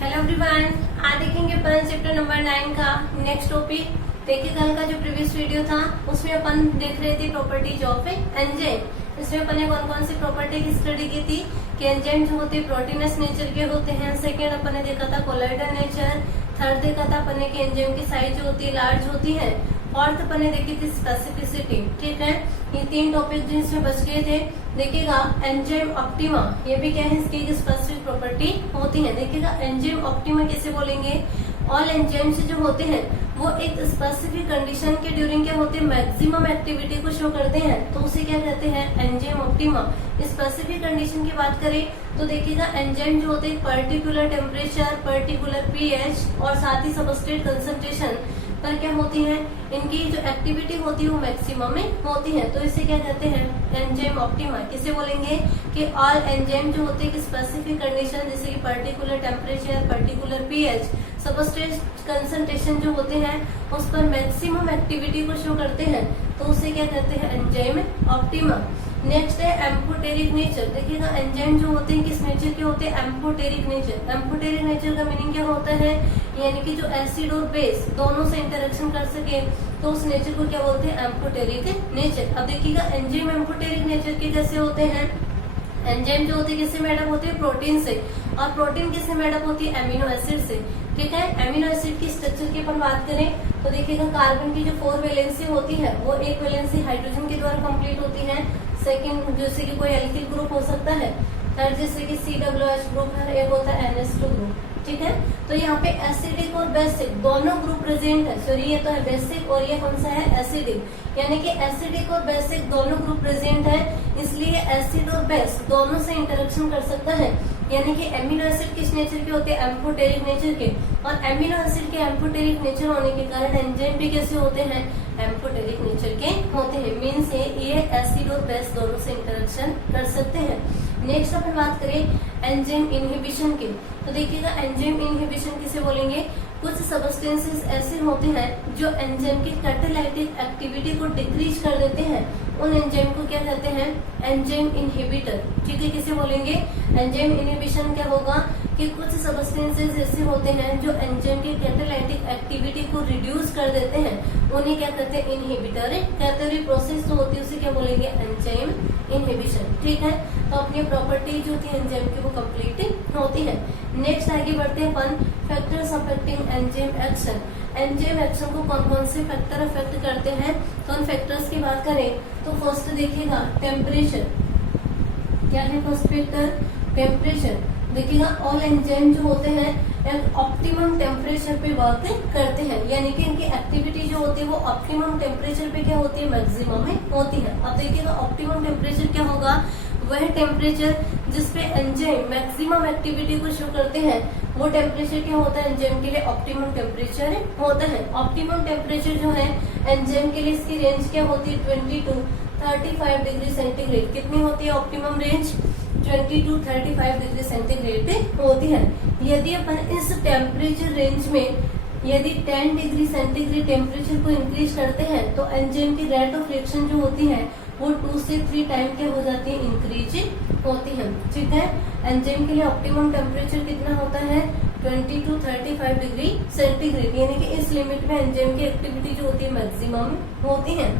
Hello everyone, आज देखेंगे अपन chapter number 9 का नेक्स्ट टॉपिक। देखिए कल का जो प्रीवियस वीडियो था उसमें अपन देख रहे थे प्रॉपर्टीज ऑफ एंजाइम। इसमें अपन ने कौन कौन सी प्रॉपर्टी की स्टडी की थी कि एंजाइम जो होते हैं प्रोटीनस नेचर के होते हैं। सेकेंड अपन ने देखा था कोलाइडल नेचर। थर्ड देखा था अपन ने कि एंजाइम की साइज जो होती है लार्ज होती है। फोर्थ अपन ने देखी थी स्पेसिफिसिटी। ठीक है, ये तीन टॉपिक जिसमें बच गए थे। देखिएगा एंजाइम ऑप्टिमा, ये भी क्या है, इसकी स्पेसिफिक प्रॉपर्टी होती है। देखिएगा एंजाइम ऑप्टिमा कैसे बोलेंगे, ऑल एंजाइम्स जो होते हैं वो एक स्पेसिफिक कंडीशन के ड्यूरिंग क्या होते हैं, मैक्सिमम एक्टिविटी को शो करते हैं, तो उसे क्या कहते हैं, एंजाइम ऑप्टिमा। स्पेसिफिक कंडीशन की बात करें तो देखिएगा एंजाइम जो होते हैं पर्टिकुलर टेम्परेचर, पर्टिकुलर पीएच और साथ ही सबस्ट्रेट कंसंट्रेशन पर क्या होती है, इनकी जो एक्टिविटी होती है वो मैक्सिमम में होती है, तो इसे क्या कहते हैं, एंजाइम ऑप्टिमा। किसे बोलेंगे कि ऑल एंजाइम जो होते हैं स्पेसिफिक कंडीशन जैसे कि particular temperature, particular pH, substrate concentration जो होते हैं उस पर मैक्सिमम एक्टिविटी को शो करते हैं, तो उसे क्या कहते हैं, एंजाइम ऑप्टिमा। नेक्स्ट है एम्फोटेरिक नेचर। देखिएगा एंजाइम जो होते हैं किस नेचर के होते हैं, एम्फोटेरिक नेचर। एम्फोटेरिक नेचर का मीनिंग क्या होता है, यानी कि जो एसिड और बेस दोनों से इंटरेक्शन कर सके, तो उस नेचर को क्या बोलते हैं, एम्फोटेरिक नेचर। अब देखिएगा एंजाइम एम्फोटेरिक नेचर के कैसे होते हैं, एंजाइम जो होते हैं किससे मेडअप होते हैं, प्रोटीन से, और प्रोटीन किससे मेडअप होती है, एमिनो एसिड से। ठीक है, एमिनो एसिड की स्ट्रक्चर की अपन बात करें तो देखिएगा कार्बन की जो 4 वैलेंसी होती है वो एक वैलेंसी हाइड्रोजन के द्वारा कंप्लीट होती है। सेकंड जैसे कि कोई एल्किल ग्रुप हो सकता है। थर्ड जैसे कि COOH ग्रुप है, एक होता है NH2 ग्रुप। ठीक है, तो यहाँ पे एसिडिक और बेसिक दोनों ग्रुप प्रेजेंट है। सॉरी, ये तो है बेसिक और ये कौन सा है, एसिडिक, यानी कि एसिडिक और बेसिक दोनों ग्रुप प्रेजेंट है, इसलिए एसिड और बेस दोनों से इंटरेक्शन कर सकता है। यानी कि एमिनो एसिड किस नेचर के होते हैं, एम्फोटेरिक नेचर के, और एमिनो एसिड के एम्फोटेरिक नेचर होने के कारण एंजाइम भी कैसे होते हैं, एम्फोटेरिक नेचर के होते हैं। मीन्स ये एसिड और बेस दोनों से इंटरेक्शन कर सकते हैं। नेक्स्ट अपन बात करें एंजाइम इनहिबिशन की, तो देखिएगा एंजाइम इनहिबिशन किसे बोलेंगे, कुछ सबस्टेंसेस ऐसे होते हैं जो एंजाइम की कैटालाइटिक एक्टिविटी को डिक्रीज कर देते हैं, उन एंजाइम को क्या कहते हैं, एंजाइम इनहिबिटर। ठीक है, किसे बोलेंगे, एंजाइम इनहिबिशन क्या होगा कि कुछ सबस्टेंसेस ऐसे होते हैं जो एंजाइम की कैटालाइटिक एक्टिविटी को रिड्यूस कर देते हैं, उन्हें क्या कहते हैं, इनहिबिटर। कहते हुए प्रोसेस जो होती है उसे क्या बोलेंगे, एंजाइम इनहिबिशन। ठीक है, तो अपनी प्रॉपर्टी जो थी एंजाइम की वो कंप्लीट होती है। नेक्स्ट आगे बढ़ते हैं अपन factors affecting enzyme action. Enzyme action को कौन कौन से फैक्टर अफेक्ट करते हैं, तो उन फैक्टर्स की बात करें तो फर्स्ट देखिएगा टेम्परेचर। क्या है फर्स्ट फैक्टर, टेम्परेचर। देखिएगा ऑल एंजाइम जो होते हैं एक ऑप्टिमम टेम्परेचर पे वर्क करते हैं, यानी कि इनकी एक्टिविटी जो होती है वो ऑप्टिमम टेम्परेचर पे क्या होती है, मैक्सिमम में होती है। अब देखिएगा ऑप्टिमम टेम्परेचर क्या होगा, वह टेम्परेचर जिसपे एंजाइम मैक्सिमम एक्टिविटी को शो करते हैं, वो टेम्परेचर क्या होता है, एंजाइम के लिए ऑप्टिमम टेम्परेचर होता है। ऑप्टिमम टेम्परेचर जो है एंजाइम के लिए इसकी रेंज क्या होती है, 20 to 35 डिग्री सेंटीग्रेड। कितनी होती है optimum range, 20 to 35 degree centigrade होती है। यदि अपन इस टेम्परेचर रेंज में यदि 10 डिग्री सेंटीग्रेड टेम्परेचर को इंक्रीज करते हैं तो एंजाइम की रेट ऑफ रिएक्शन जो होती है वो 2 से 3 टाइम क्या हो जाती है, इंक्रीज होती है। ठीक है, एंजाइम के लिए ऑप्टिमम टेम्परेचर कितना होता है, 20 to 35 डिग्री सेंटीग्रेड, यानी कि इस लिमिट में एंजाइम की एक्टिविटी जो होती है मैक्सिमम होती है।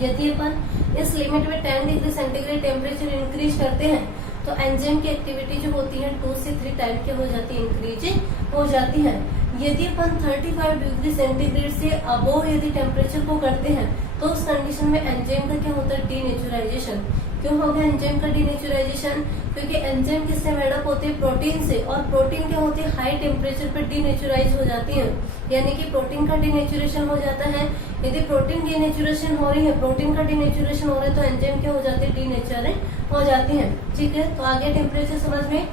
यदि अपन इस लिमिट में 10 डिग्री सेंटीग्रेड टेम्परेचर इंक्रीज करते हैं तो एंजाइम की एक्टिविटी जो होती है 2 से 3 टाइम क्या हो जाती है, इंक्रीज हो जाती है। यदि अपन 35 डिग्री सेंटीग्रेड से अबोव यदि टेम्परेचर को करते हैं तो उस कंडीशन में एंजाइम का क्या होता है, डीनेचुराइजेशन। क्यों होगा एंजाइम का डीनेचुराइजेशन, क्योंकि एंजाइम किससे मेडअप होते हैं, प्रोटीन से, और प्रोटीन क्या होती है, हाई टेम्परेचर पर डीनेचुराइज हो जाती है, यानी कि प्रोटीन का डीनेचुरेशन हो जाता है। यदि प्रोटीन डीनेचुरेशन हो रही है, प्रोटीन का डीनेचुरेशन हो रहा है तो एंजाइम क्या हो जाती है, डीनेचर हो जाती है। ठीक है, तो आगे टेम्परेचर समझ में,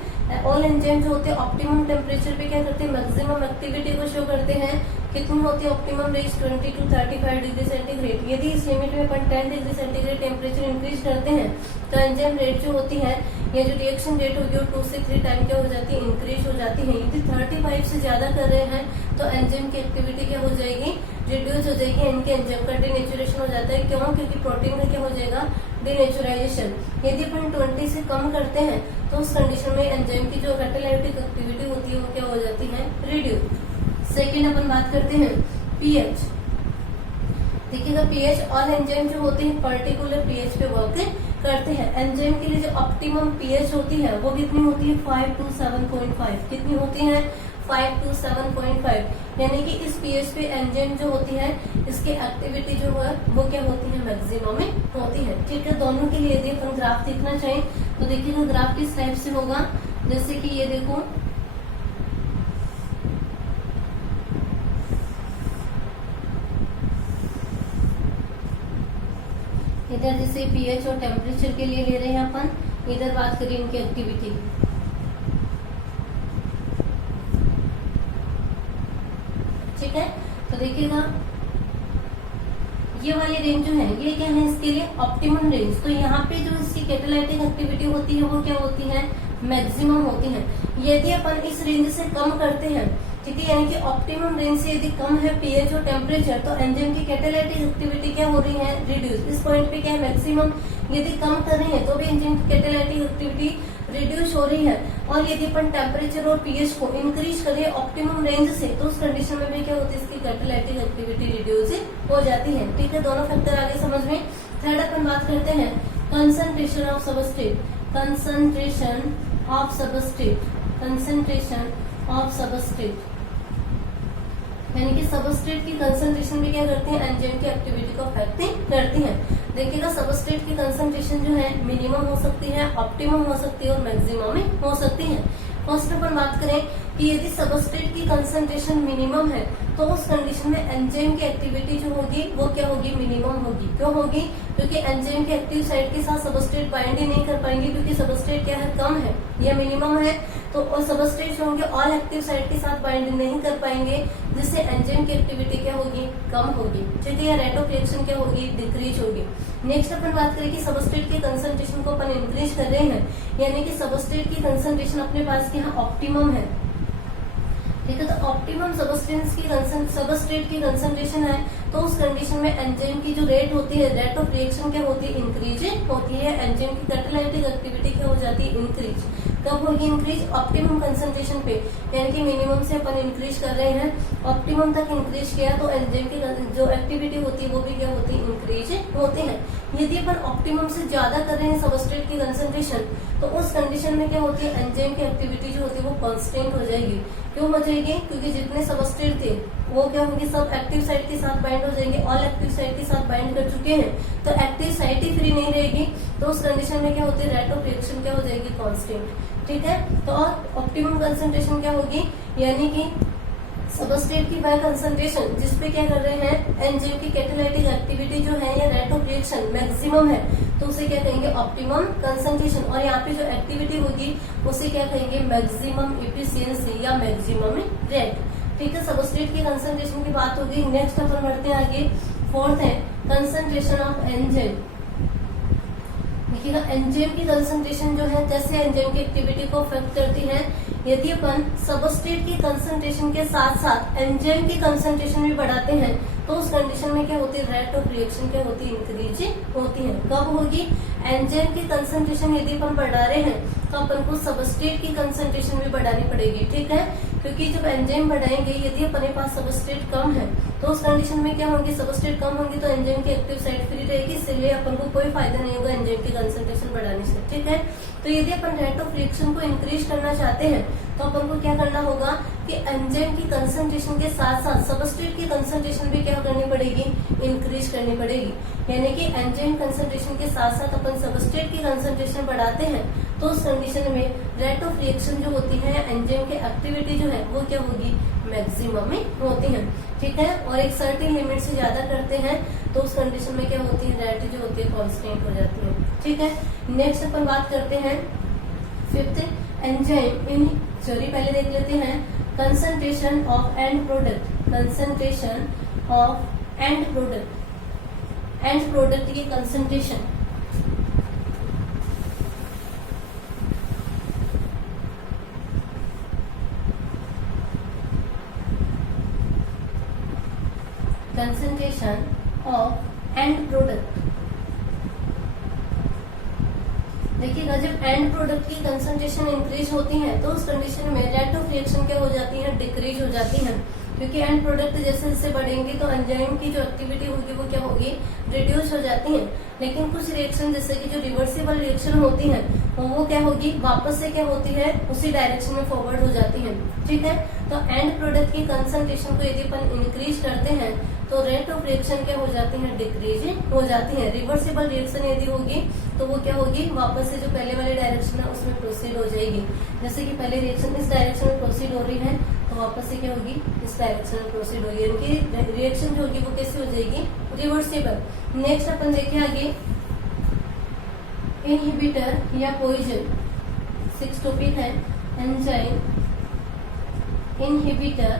ऑल एंजाइम जो होते हैं ऑप्टिमम टेम्परेचर पे क्या करते हैं, मैक्सिमम एक्टिविटी को शो करते हैं। कितनी होती है optimum range, 20 to 35 degree centigrade. यदि इस लिमिट में अपन 10 डिग्री सेंटीग्रेड टेम्परेचर इंक्रीज करते हैं तो एंजाइम रेट जो होती है, ये जो रिएक्शन रेट होगी वो 2 से 3 टाइम क्या हो जाती है, इंक्रीज हो जाती है। यदि 35 से ज्यादा कर रहे हैं तो एंजाइम की एक्टिविटी क्या हो जाएगी, रिड्यूस हो जाएगी, इनके एंजाइम का डीनेचुरेशन हो जाता है। क्यों, क्योंकि प्रोटीन का क्या हो जाएगा, डिनेचुराइजेशन। यदि अपन 20 से कम करते हैं तो उस कंडीशन में एंजाइम की जो कैटालाइटिक एक्टिविटी होती है वो क्या हो जाती है, रिड्यूस। सेकेंड अपन बात करते हैं पीएच। देखिएगा पीएच ऑल एंजाइम जो होते हैं पर्टिकुलर पीएच पे वर्क करते हैं। एंजाइम के लिए जो ऑप्टिमम पीएच होती है वो कितनी होती है, 5 to 7.5। कितनी होती है, 5 to 7.5। यानी कि इस पीएच पे एंजाइम जो होती है इसकी एक्टिविटी जो है वो क्या होती है, मैक्सिमम में होती है। ठीक है, दोनों के लिए यदि अपन ग्राफ देखना चाहें तो देखिएगा ग्राफ किस टाइप से होगा, जैसे कि ये देखो इधर जैसे पीएच और टेम्परेचर के लिए ले रहे हैं अपन, इधर बात करें इनकी एक्टिविटी। ठीक है, तो देखिएगा ये वाली रेंज जो है ये क्या है, इसके लिए ऑप्टिमम रेंज। तो यहाँ पे जो इसकी कैटालाइटिक एक्टिविटी होती है वो क्या होती है, मैक्सिमम होती है। यदि अपन इस रेंज से कम करते हैं, ठीक है, यानी कि ऑप्टिमम रेंज से यदि कम है पीएच और टेम्परेचर, तो एंजाइम की कैटालाइटिक एक्टिविटी क्या हो रही है, रिड्यूस। इस पॉइंट पे क्या है, मैक्सिमम। यदि कम कर रहे हैं तो भी एंजाइम की कैटालाइटिक एक्टिविटी रिड्यूस हो रही है। और यदि अपन टेम्परेचर और पीएच को इंक्रीज करें ऑप्टिमम रेंज से, तो उस कंडीशन में भी क्या होती है, इसकी कैटालाइटिक एक्टिविटी रिड्यूस हो जाती है। ठीक है, दोनों फैक्टर आगे समझ में। थर्ड अपन बात करते हैं concentration of substrate. Concentration of substrate, concentration of substrate यानी कि सबस्ट्रेट की कंसंट्रेशन भी क्या करते हैं, एंजाइम की एक्टिविटी को अफेक्ट करती है। देखिएगा सबस्ट्रेट की कंसंट्रेशन जो है मिनिमम हो सकती है, ऑप्टिमम हो सकती है और मैक्सिमम में हो सकती है। फर्स्ट अपन बात करें कि यदि सबस्ट्रेट की कंसंट्रेशन मिनिमम है तो उस कंडीशन में एंजाइम की एक्टिविटी जो होगी वो क्या होगी, मिनिमम होगी। क्यों होगी, क्योंकि एंजाइम के एक्टिव साइट के साथ सबस्ट्रेट बाइंड ही नहीं कर पाएंगे, क्योंकि सबस्ट्रेट क्या है, कम है या मिनिमम है। तो और सबस्ट्रेट जो होंगे ऑल एक्टिव साइट के साथ बाइंड नहीं कर पाएंगे, जिससे एंजाइम की एक्टिविटी क्या होगी, कम होगी। ठीक है, रेट ऑफ रिएक्शन क्या होगी, डिक्रीज होगी। नेक्स्ट अपन बात करें कि सबस्ट्रेट की कंसंट्रेशन को अपन इंक्रीज कर रहे हैं, यानी कि सबस्ट्रेट की कंसंट्रेशन अपने पास यहाँ ऑप्टिमम है। ठीक है, तो ऑप्टिमम सबस्ट्रेट की कंसंट्रेशन है तो उस कंडीशन में एंजाइम की जो रेट होती है, रेट ऑफ रिएक्शन क्या होती है, इंक्रीज होती है। एंजाइम की कैटालाइटिक एक्टिविटी क्या हो जाती है, इंक्रीज। कब होगी इंक्रीज, ऑप्टिमम कंसंट्रेशन पे, यानी कि मिनिमम से अपन इंक्रीज कर रहे हैं, ऑप्टिमम तक इंक्रीज किया तो एंजाइम की जो एक्टिविटी होती है वो भी क्या होती है, इंक्रीज होती है। यदि अपन ऑप्टिमम से ज्यादा कर रहे हैं सबस्ट्रेट की कंसंट्रेशन, तो उस कंडीशन में क्या होती है, एंजाइम की एक्टिविटी जो होती है वो कांस्टेंट हो जाएगी। क्यों हो जाएगी, क्योंकि जितने सबस्ट्रेट थे वो क्या होंगे, सब एक्टिव साइट के साथ बाइंड हो जाएंगे, ऑल एक्टिव साइट के साथ बाइंड कर चुके हैं, तो एक्टिव साइट ही फ्री नहीं रहेगी। तो उस कंडीशन में क्या होती है, रेट ऑफ रिएक्शन क्या हो जाएगी, कांस्टेंट। ठीक है, तो ऑप्टिमम कंसंट्रेशन क्या होगी, यानी कि सबस्ट्रेट की वह कंसंट्रेशन जिसपे क्या कर रहे हैं, एंजाइम की कैटालाइटिक एक्टिविटी जो है या रेट ऑफ रिएक्शन मैक्सिमम है, तो उसे क्या कहेंगे, ऑप्टिमम कंसंट्रेशन। और यहाँ पे जो एक्टिविटी होगी उसे क्या कहेंगे, मैक्सिमम एफिशिएंसी या मैक्सिमम रेट। ठीक है, सबस्ट्रेट की कंसंट्रेशन की बात होगी। नेक्स्ट अपन बढ़ते हैं आगे। फोर्थ है कंसंट्रेशन ऑफ एंजाइम। देखिएगा एंजाइम की कंसंट्रेशन जो है कैसे एंजाइम की एक्टिविटी को अफेक्ट करती है। यदि अपन सबस्ट्रेट की कंसंट्रेशन के साथ साथ एंजाइम की कंसंट्रेशन भी बढ़ाते हैं तो उस कंडीशन में क्या होती है, रेट ऑफ रिएक्शन क्या होती है, इंक्रीज होती है। कब होगी, एंजाइम की कंसंट्रेशन यदि अपन बढ़ा रहे हैं तो अपन को सबस्ट्रेट की कंसंट्रेशन भी बढ़ानी पड़ेगी। ठीक है, क्योंकि जब एंजाइम बढ़ाएंगे, यदि अपने पास सबस्ट्रेट कम है तो उस कंडीशन में क्या होगी, सबस्ट्रेट कम होगी तो एंजाइम की एक्टिव साइट फ्री रहेगी, इसलिए अपन को कोई फायदा नहीं होगा एंजाइम की कंसंट्रेशन बढ़ाने से। ठीक है, तो यदि अपन रेट ऑफ रिएक्शन को इंक्रीज करना चाहते हैं तो अपन को क्या करना होगा कि एंजाइम की कंसंट्रेशन के साथ साथ सबस्ट्रेट की कंसंट्रेशन भी क्या करनी पड़ेगी, इंक्रीज करनी पड़ेगी। यानी कि एंजाइम कंसंट्रेशन के साथ साथ अपन सबस्ट्रेट की कंसंट्रेशन बढ़ाते हैं तो उस कंडीशन में रेट ऑफ रिएक्शन जो होती है, एंजाइम की एक्टिविटी जो है वो क्या होगी, मैक्सिमम में होती है। ठीक है, और एक सर्टेन लिमिट से ज्यादा करते हैं तो उस कंडीशन में क्या होती है, रेट जो होती है कांस्टेंट हो जाती है। ठीक है, नेक्स्ट अपन बात करते हैं फिफ्थ, एंजाइम इन पहले देख लेते हैं concentration of end product. Concentration of end product, end product की concentration. Concentration of end product देखिएगा जब एंड प्रोडक्ट की कंसंट्रेशन इंक्रीज होती है तो उस कंडीशन में रेट ऑफ रिएक्शन क्या हो जाती है, डिक्रीज हो जाती है, क्योंकि एंड प्रोडक्ट जैसे जैसे बढ़ेंगे तो एंजाइम की जो एक्टिविटी होगी वो क्या होगी, रिड्यूस हो जाती है। लेकिन कुछ रिएक्शन जैसे कि जो रिवर्सिबल रिएक्शन होती है वो क्या होगी, वापस से क्या होती है, उसी डायरेक्शन में फॉरवर्ड हो जाती है। ठीक है, तो एंड प्रोडक्ट की कंसंट्रेशन को यदि अपन इंक्रीज करते हैं तो रेट ऑफ रिएक्शन क्या हो जाती है, डिक्रीज हो जाती है। रिवर्सिबल रिएक्शन यदि होगी तो वो क्या होगी, वापस से जो पहले वाले डायरेक्शन है उसमें प्रोसीड हो जाएगी। जैसे कि पहले रिएक्शन इस डायरेक्शन में प्रोसीड हो रही है तो वापस से क्या होगी, इस डायरेक्शन में प्रोसीड होगी, यानी रिएक्शन जो होगी वो कैसे हो जाएगी, रिवर्सिबल। नेक्स्ट अपन देखिए आगे इनहिबिटर या पॉइजन, 6 टॉपिक है एंजाइम इनहिबिटर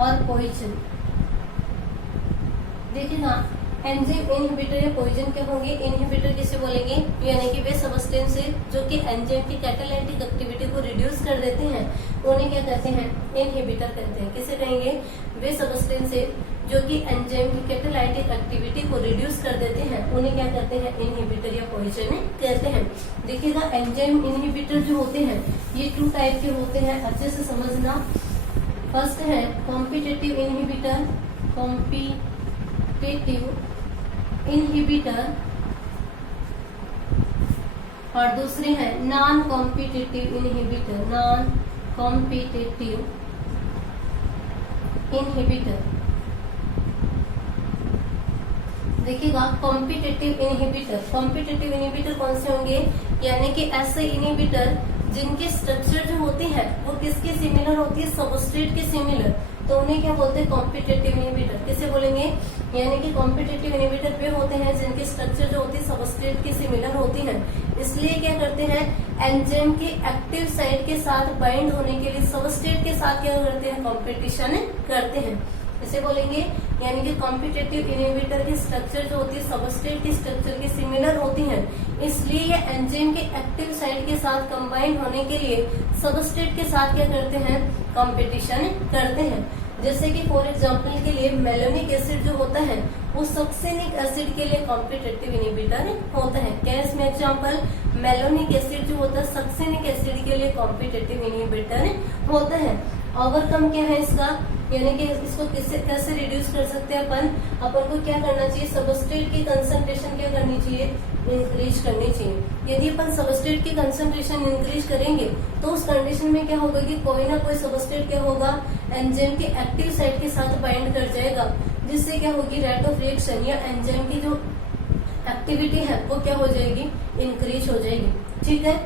और पॉइजन। देखिएगा एंजाइम इनहिबिटर या पॉइजन क्या होंगे, इनहिबिटर किसे बोलेंगे, यानी कि वे सबस्टेंस जो कि एंजाइम की कैटालाइटिक एक्टिविटी को रिड्यूस कर देते हैं उन्हें क्या कहते हैं, इनहिबिटर कहते हैं। किसे कहेंगे, वे सबस्टेंस जो कि एंजाइम की कैटालाइटिक एक्टिविटी को रिड्यूस कर देते हैं उन्हें क्या कहते हैं, इनहिबिटर या पॉइजन कहते हैं। देखिएगा एंजाइम इनहिबिटर जो होते हैं ये 2 टाइप के होते हैं, अच्छे से समझना। फर्स्ट है कॉम्पिटिटिव इनहिबिटर, कॉम्पिटिटिव इनहिबिटर, और दूसरे हैं non competitive inhibitor, non competitive inhibitor. देखिएगा कॉम्पिटिटिव इनहिबिटर कौन से होंगे, यानी कि ऐसे इनहिबिटर जिनके स्ट्रक्चर जो होती है वो किसके सिमिलर होती है, सबस्ट्रेट के सिमिलर, तो उन्हें क्या बोलते हैं, कॉम्पिटिटिव इनहिबिटर। किसे बोलेंगे, यानी कि कॉम्पिटिटिव इनहिबिटर वे होते हैं जिनके स्ट्रक्चर जो होती है सबस्ट्रेट के सिमिलर होती है, इसलिए क्या करते हैं, एंजाइम के एक्टिव साइट के साथ बाइंड होने के लिए सबस्ट्रेट के साथ क्या करते हैं, कॉम्पिटिशन करते हैं। इसे बोलेंगे, यानी कि कॉम्पिटिटिव इनहिबिटर की स्ट्रक्चर जो होती है सबस्ट्रेट की स्ट्रक्चर के सिमिलर होती है, इसलिए ये एंजाइम के एक्टिव साइट के साथ कंबाइन होने के लिए सबस्ट्रेट के साथ क्या करते हैं, कंपटीशन करते हैं। जैसे कि फॉर एग्जांपल के लिए मेलोनिक एसिड जो होता है वो सक्सेनिक एसिड के लिए कॉम्पिटिटिव इनहिबिटर होता है। क्या है इसमें एग्जांपल, मेलोनिक एसिड जो होता है सक्सेनिक एसिड के लिए कॉम्पिटिटिव इनहिबिटर होता है। ओवरकम क्या है इसका, यानी कि इसको कैसे रिड्यूस कर सकते हैं अपन को क्या करना चाहिए, सबस्ट्रेट की कंसंट्रेशन क्या करनी चाहिए, इंक्रीज करनी चाहिए। यदि अपन सबस्ट्रेट की कंसंट्रेशन इंक्रीज करेंगे तो उस कंडीशन में क्या होगा कि कोई ना कोई सबस्ट्रेट क्या होगा, एंजाइम के एक्टिव साइट के साथ बाइंड कर जाएगा, जिससे क्या होगी, रेट ऑफ रिएक्शन या एंजाइम की जो एक्टिविटी है वो क्या हो जाएगी, इंक्रीज हो जाएगी। ठीक है,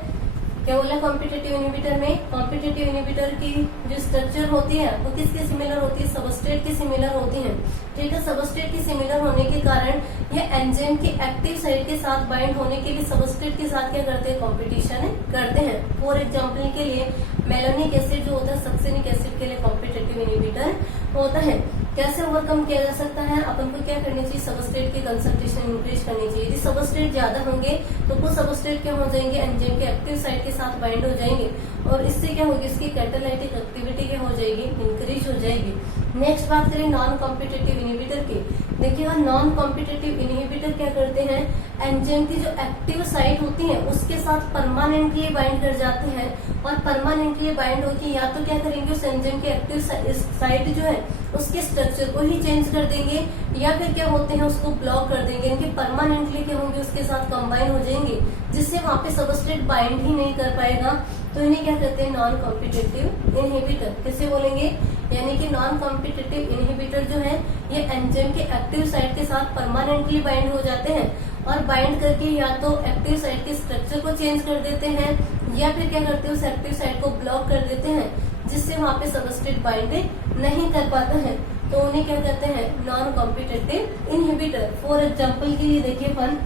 क्या बोला कॉम्पिटिटिव इनहिबिटर में, कॉम्पिटिटिव इनहिबिटर की जो स्ट्रक्चर होती है वो किसके सिमिलर होती है, सबस्ट्रेट की सिमिलर होती है। ठीक है, सबस्ट्रेट की सिमिलर होने के कारण ये एंजाइम की एक्टिव साइट के साथ बाइंड होने के लिए सबस्ट्रेट के साथ क्या करते हैं, कॉम्पिटिशन करते हैं। फॉर एग्जाम्पल के लिए मेलोनिक एसिड जो होता है सक्सेनिक एसिड के लिए कॉम्पिटिटिव इनहिबिटर होता है। कैसे ओवरकम किया जा सकता है, अपन को क्या करनी चाहिए, सबस्ट्रेट की कंसंट्रेशन इंक्रीज करनी चाहिए। यदि सबस्ट्रेट ज्यादा होंगे तो कुछ सबस्ट्रेट क्या हो जाएंगे, एंजाइम के एक्टिव साइट के साथ बाइंड हो जाएंगे और इससे क्या होगी, इसकी कैटालाइटिक एक्टिविटी क्या हो जाएगी, इंक्रीज हो जाएगी। नेक्स्ट बात करें नॉन कॉम्पिटिटिव इनहिबिटर की। देखिएगा नॉन कॉम्पिटिटिव इनहिबिटर क्या करते हैं, एंजाइम की जो एक्टिव साइट होती है उसके साथ परमानेंटली बाइंड कर जाते हैं, और परमानेंटली बाइंड होकर या तो क्या करेंगे, उस एंजाइम के एक्टिव साइट जो है उसके स्ट्रक्चर को ही चेंज कर देंगे, या फिर क्या होते हैं उसको ब्लॉक कर देंगे, इनके परमानेंटली क्या होंगे, उसके साथ कंबाइन हो जाएंगे, जिससे वहां पे सबस्ट्रेट बाइंड ही नहीं कर पाएगा। तो इन्हें क्या कहते हैं, नॉन कॉम्पिटिटिव इनहिबिटर। किसे बोलेंगे, यानी कि नॉन कॉम्पिटिटिव इनहिबिटर जो है ये एंजाइम के एक्टिव साइट के साथ परमानेंटली बाइंड हो जाते हैं, और बाइंड करके या तो एक्टिव साइट के स्ट्रक्चर को चेंज कर देते हैं, या फिर क्या करते हैं, उस एक्टिव साइट को ब्लॉक कर देते हैं, जिससे वहां पे सबस्ट्रेट बाइंड नहीं कर पाता है। तो उन्हें क्या कहते हैं, non competitive inhibitor. For example के लिए देखिए अपन,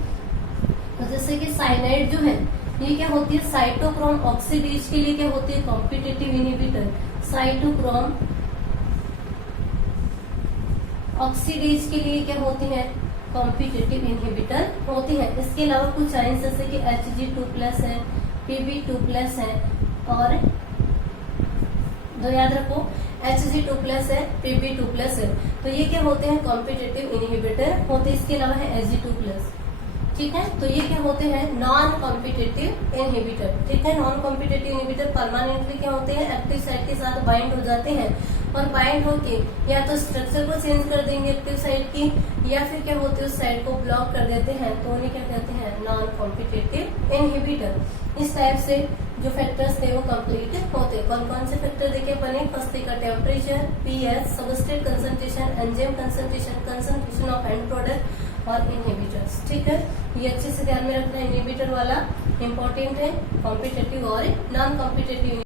जैसे कि साइनाइड जो है ये क्या होती है, साइटोक्रोम ऑक्सीडेज के लिए क्या होती है, कॉम्पिटिटिव इनहिबिटर। साइटोक्रोम ऑक्सीडेज के लिए क्या होती है, कॉम्पिटिटिव इनहिबिटर होती है। इसके अलावा कुछ आयंस जैसे कि Hg2+ है, Pb2+ है, और दो याद रखो Hg2+ है, Pb2+ है, तो ये क्या होते हैं, कॉम्पिटिटिव इनहिबिटर होते हैं। इसके अलावा है Ag2+। ठीक है। तो ये क्या होते हैं, नॉन कॉम्पिटिटिव इनहिबिटर। ठीक है, नॉन कॉम्पिटिटिव इनहिबिटर परमानेंटली क्या होते हैं, एक्टिव साइट के साथ बाइंड हो जाते हैं और बाइंड होके या तो स्ट्रक्चर को चेंज कर देंगे एक्टिव साइट की, या फिर क्या होते हैं उस साइट को ब्लॉक कर देते हैं, तो उन्हें क्या कहते हैं, नॉन कॉम्पिटिटिव इनहिबिटर। इस टाइप से जो फैक्टर्स थे वो कंप्लीट होते। कौन कौन से फैक्टर देखे अपने, फर्स्ट का temperature, pH, substrate concentration, enzyme concentration, concentration of end product और इनहिबिटर्स। ठीक है, ये अच्छे से ध्यान में रखना, इनहिबिटर वाला इंपॉर्टेंट है, कॉम्पिटिटिव और नॉन कॉम्पिटिटिव।